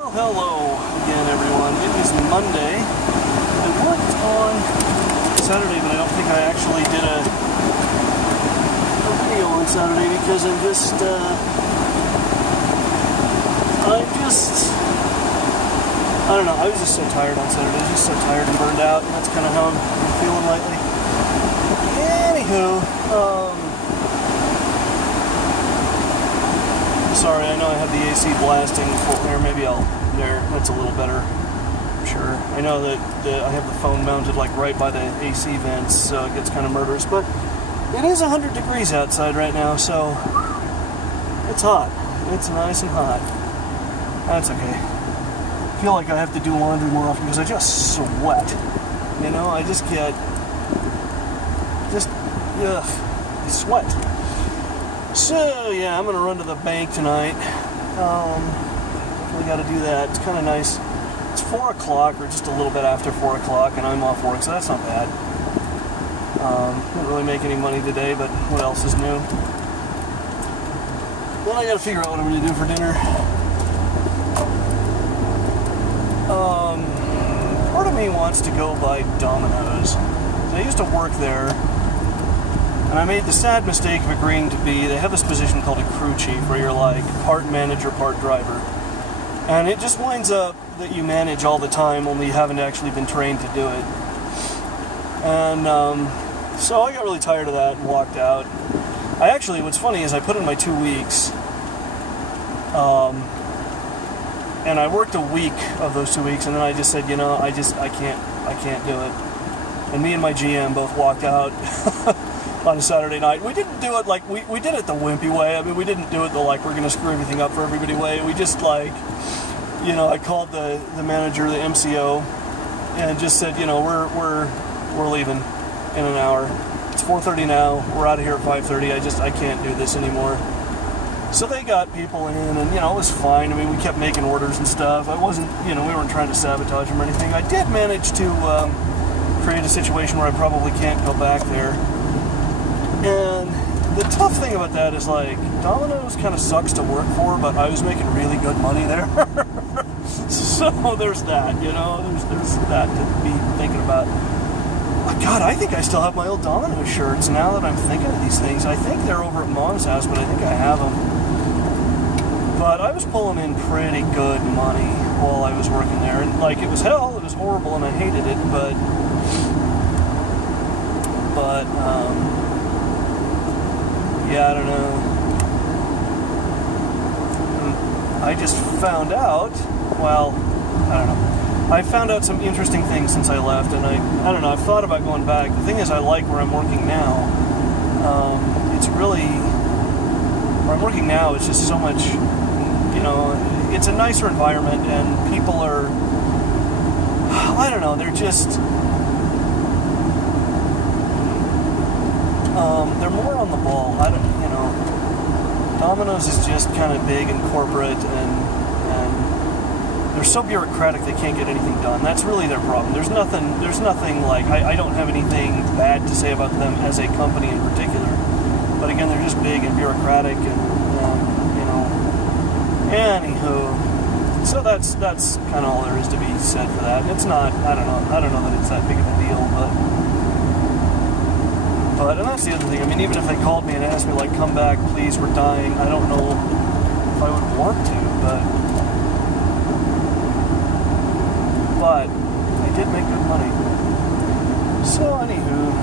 Well, hello again, everyone. It is Monday. I worked on Saturday, but I don't think I actually did a video on Saturday because I don't know, I was just so tired on Saturday. I was just so tired and burned out, and that's kind of how I'm feeling lately. Anywho, sorry, I know I have the AC blasting full air. Maybe that's a little better. I'm sure. I know that I have the phone mounted like right by the AC vents, so it gets kind of murderous. But it is 100 degrees outside right now, so it's hot. It's nice and hot. That's okay. I feel like I have to do laundry more often because I just sweat. You know, I just get I sweat. So yeah, I'm gonna run to the bank tonight. Definitely got to do that. It's kind of nice. It's 4 o'clock, or just a little bit after 4 o'clock, and I'm off work, so that's not bad. Didn't really make any money today, but what else is new? Then I got to figure out what I'm gonna do for dinner. Part of me wants to go by Domino's. I used to work there. And I made the sad mistake of agreeing to they have this position called a crew chief, where you're like part manager, part driver. And it just winds up that you manage all the time, only you haven't actually been trained to do it. And so I got really tired of that and walked out. What's funny is I put in my 2 weeks, and I worked a week of those 2 weeks, and then I just said, I can't do it. And me and my GM both walked out on a Saturday night. We didn't do it like, we did it the wimpy way. I mean, we didn't do it the like, we're going to screw everything up for everybody way. We just I called the manager, the MCO, and just said, we're leaving in an hour. It's 4:30 now. We're out of here at 5:30. I can't do this anymore. So they got people in, and, it was fine. I mean, we kept making orders and stuff. I wasn't, we weren't trying to sabotage them or anything. I did manage to create a situation where I probably can't go back there. And the tough thing about that is, Domino's kind of sucks to work for, but I was making really good money there. So there's that, there's that to be thinking about. Oh, God, I think I still have my old Domino's shirts now that I'm thinking of these things. I think they're over at Mom's house, but I think I have them. But I was pulling in pretty good money while I was working there. And, it was hell, it was horrible, and I hated it, but yeah, I don't know. I just found out, I don't know. I found out some interesting things since I left, and I don't know, I've thought about going back. The thing is, I like where I'm working now. Where I'm working now is just so much, it's a nicer environment, and people are, I don't know, they're just, they're more on the ball. Domino's is just kind of big and corporate, and they're so bureaucratic they can't get anything done. That's really their problem. There's nothing I don't have anything bad to say about them as a company in particular. But again, they're just big and bureaucratic, and anywho. So that's kind of all there is to be said for that. It's not, I don't know that it's that big of a deal, But, and that's the other thing, I mean, even if they called me and asked me, come back, please, we're dying, I don't know if I would want to, but I did make good money. So, anywho,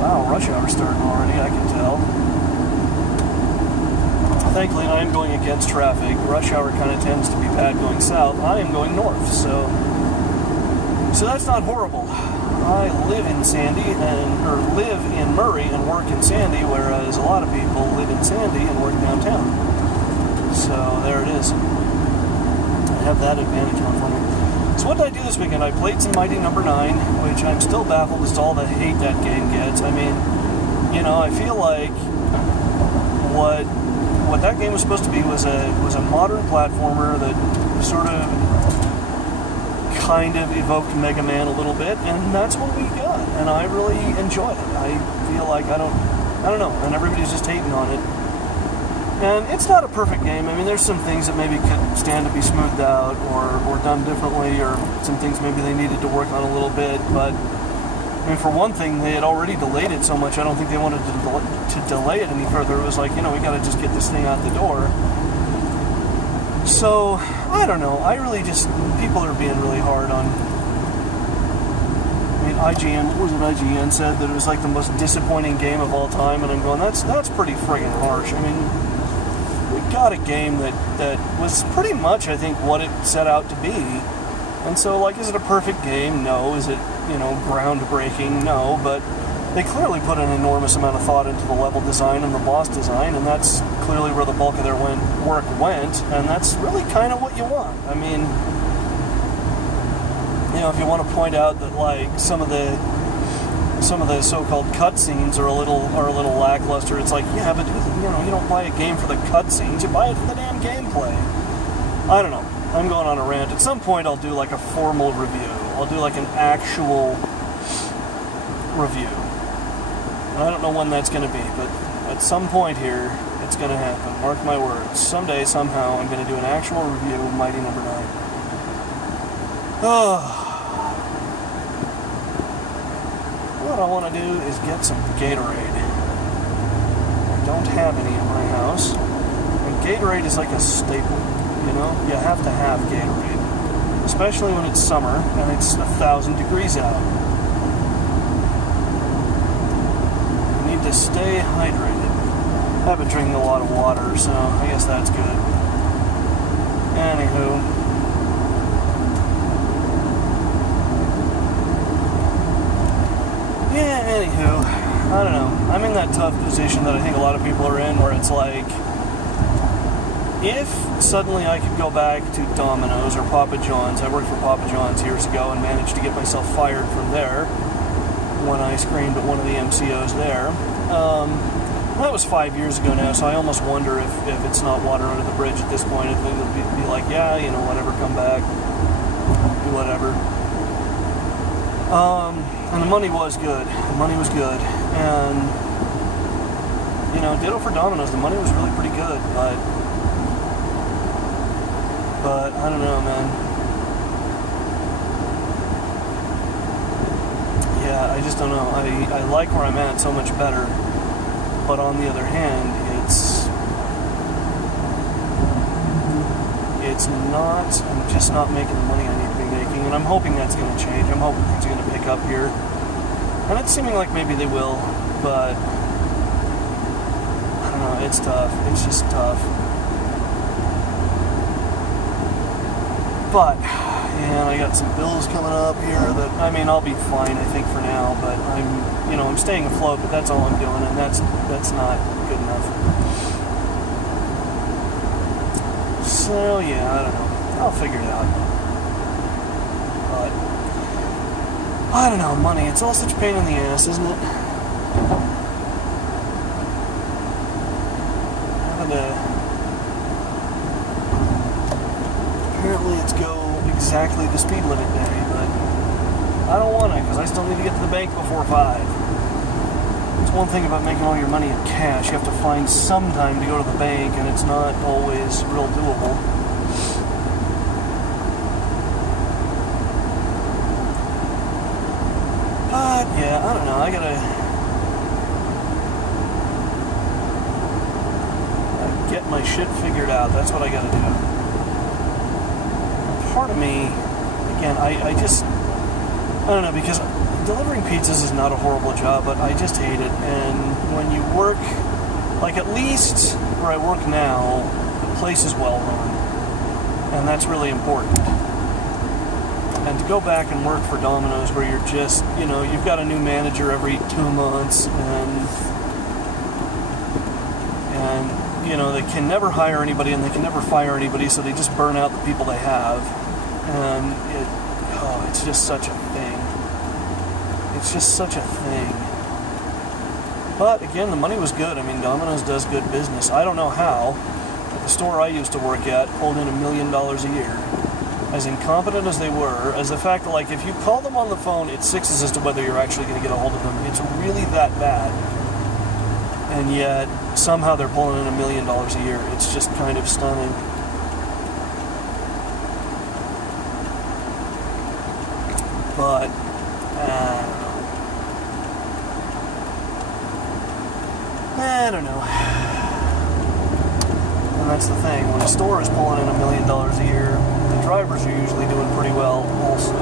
wow, rush hour's starting already, I can tell. Thankfully, I am going against traffic. Rush hour kind of tends to be bad going south. I am going north, so that's not horrible. I live in live in Murray and work in Sandy, whereas a lot of people live in Sandy and work downtown. So there it is. I have that advantage on for me. So what did I do this weekend? I played some Mighty Number 9, which I'm still baffled as to all the hate that game gets. I mean, I feel like what that game was supposed to be was a modern platformer that sort of kind of evoked Mega Man a little bit, and that's what we got, and I really enjoy it. I feel like I don't know, and everybody's just hating on it. And it's not a perfect game. I mean, there's some things that maybe could stand to be smoothed out or done differently, or some things maybe they needed to work on a little bit. But, I mean, for one thing, they had already delayed it so much, I don't think they wanted to delay it any further. It was like, we got to just get this thing out the door. So, I don't know. People are being really hard on... I mean, IGN said that it was like the most disappointing game of all time, and I'm going, that's pretty friggin' harsh. I mean, we got a game that was pretty much, I think, what it set out to be. And so, like, is it a perfect game? No. Is it, groundbreaking? No. But they clearly put an enormous amount of thought into the level design and the boss design, and that's clearly where the bulk of their work went, and that's really kind of what you want. I mean, if you want to point out that, like, some of the so-called cutscenes are a little lackluster, it's like, yeah, but you don't buy a game for the cutscenes, you buy it for the damn gameplay. I don't know. I'm going on a rant. At some point, I'll do like a formal review. I'll do like an actual review. And I don't know when that's going to be, but at some point here, it's going to happen. Mark my words. Someday, somehow, I'm going to do an actual review of Mighty No. 9. What I want to do is get some Gatorade. I don't have any in my house. And Gatorade is like a staple, You have to have Gatorade. Especially when it's summer and it's 1,000 degrees out. You need to stay hydrated. I've been drinking a lot of water, so I guess that's good. Anywho. I don't know. I'm in that tough position that I think a lot of people are in, where it's like, if suddenly I could go back to Domino's or Papa John's, I worked for Papa John's years ago and managed to get myself fired from there when I screamed at one of the MCOs there. That was 5 years ago now, so I almost wonder if it's not water under the bridge at this point, if it would be like, yeah, whatever, come back, do whatever. And the money was good. And, ditto for Domino's. The money was really pretty good, but I don't know, man. Yeah, I just don't know. I like where I'm at so much better, but on the other hand, I'm just not making the money I need to be making, and I'm hoping that's going to change. I'm hoping things are going to pick up here. And it's seeming like maybe they will, but I don't know, it's tough. It's just tough. But, I got some bills coming up here that, I'll be fine, I think, for now, but I'm staying afloat, but that's all I'm doing, and that's not good enough. So, yeah, I don't know. I'll figure it out. But, I don't know, money. It's all such a pain in the ass, isn't it? Apparently it's go exactly the speed limit day, but I don't want to, because I still need to get to the bank before 5. It's one thing about making all your money in cash. You have to find some time to go to the bank, and it's not always real doable. But, yeah, I don't know. I gotta get my shit figured out. That's what I gotta do. Part of me, again, I don't know, because delivering pizzas is not a horrible job, but I just hate it. And when you work, like, at least where I work now, the place is well run, and that's really important. And to go back and work for Domino's where you're just, you've got a new manager every 2 months, and they can never hire anybody and they can never fire anybody, so they just burn out the people they have. And it's just such a thing. It's just such a thing. But again, the money was good. Domino's does good business. I don't know how, but the store I used to work at pulled in $1 million a year. As incompetent as they were, as the fact that, like, if you call them on the phone, it sixes as to whether you're actually going to get a hold of them. It's really that bad. and yet somehow they're pulling in $1 million a year. It's just kind of stunning. But I don't know. And that's the thing. When a store is pulling in $1 million a year, the drivers are usually doing pretty well also.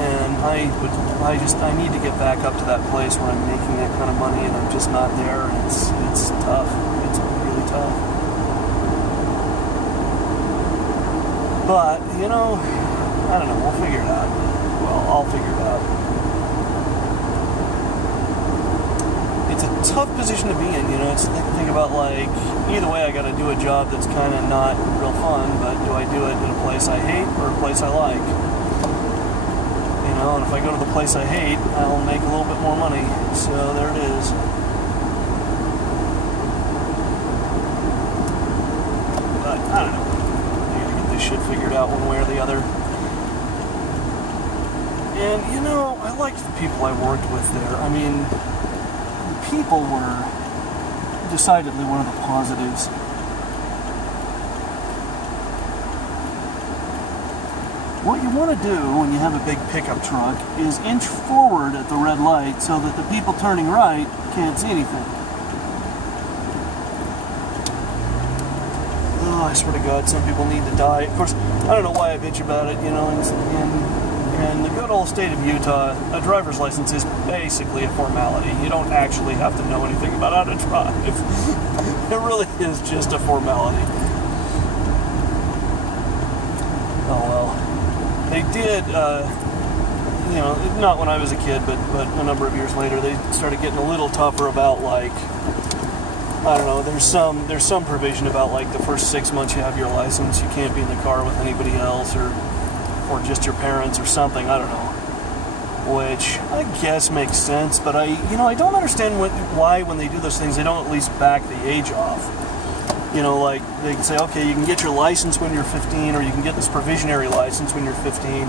And I need to get back up to that place where I'm making that kind of money, and I'm just not there. And it's tough. It's really tough. But you know, I don't know. We'll figure it out. Well, I'll figure it out. It's a tough position to be in, you know. It's think about, like, either way I got to do a job that's kind of not real fun, but do I do it in a place I hate or a place I like? You know, and if I go to the place I hate, I'll make a little bit more money. So there it is. But I don't know. I gotta get this shit figured out one way or the other. And you know, I liked the people I worked with there. I mean, people were decidedly one of the positives. What you want to do when you have a big pickup truck is inch forward at the red light so that the people turning right can't see anything. Oh, I swear to God, some people need to die. Of course, I don't know why I bitch about it, you know, in the good old state of Utah, a driver's license is basically a formality. You don't actually have to know anything about how to drive. It really is just a formality. Oh well. They did, you know, not when I was a kid, but a number of years later, they started getting a little tougher about, like, I don't know, there's some provision about, like, the first 6 months you have your license, you can't be in the car with anybody else, or just your parents or something, I don't know. Which I guess makes sense, but I don't understand why when they do those things they don't at least back the age off. You know, like they can say, okay, you can get your license when you're 15, or you can get this provisionary license when you're 15,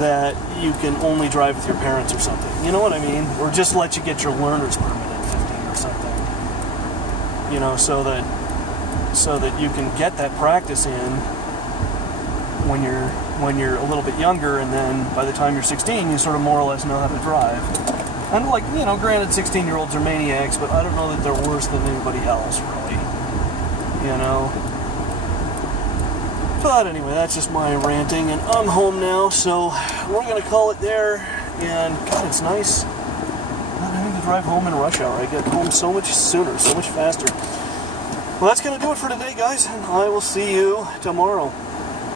that you can only drive with your parents or something. You know what I mean? Or just let you get your learner's permit at 15 or something. You know, so that you can get that practice in when you're a little bit younger, and then by the time you're 16, you sort of more or less know how to drive. And, like, you know, granted, 16-year-olds are maniacs, but I don't know that they're worse than anybody else, really. You know? But anyway, that's just my ranting, and I'm home now, so we're going to call it there. And, God, it's nice not having to drive home in rush hour. I get home so much sooner, so much faster. Well, that's going to do it for today, guys, and I will see you tomorrow.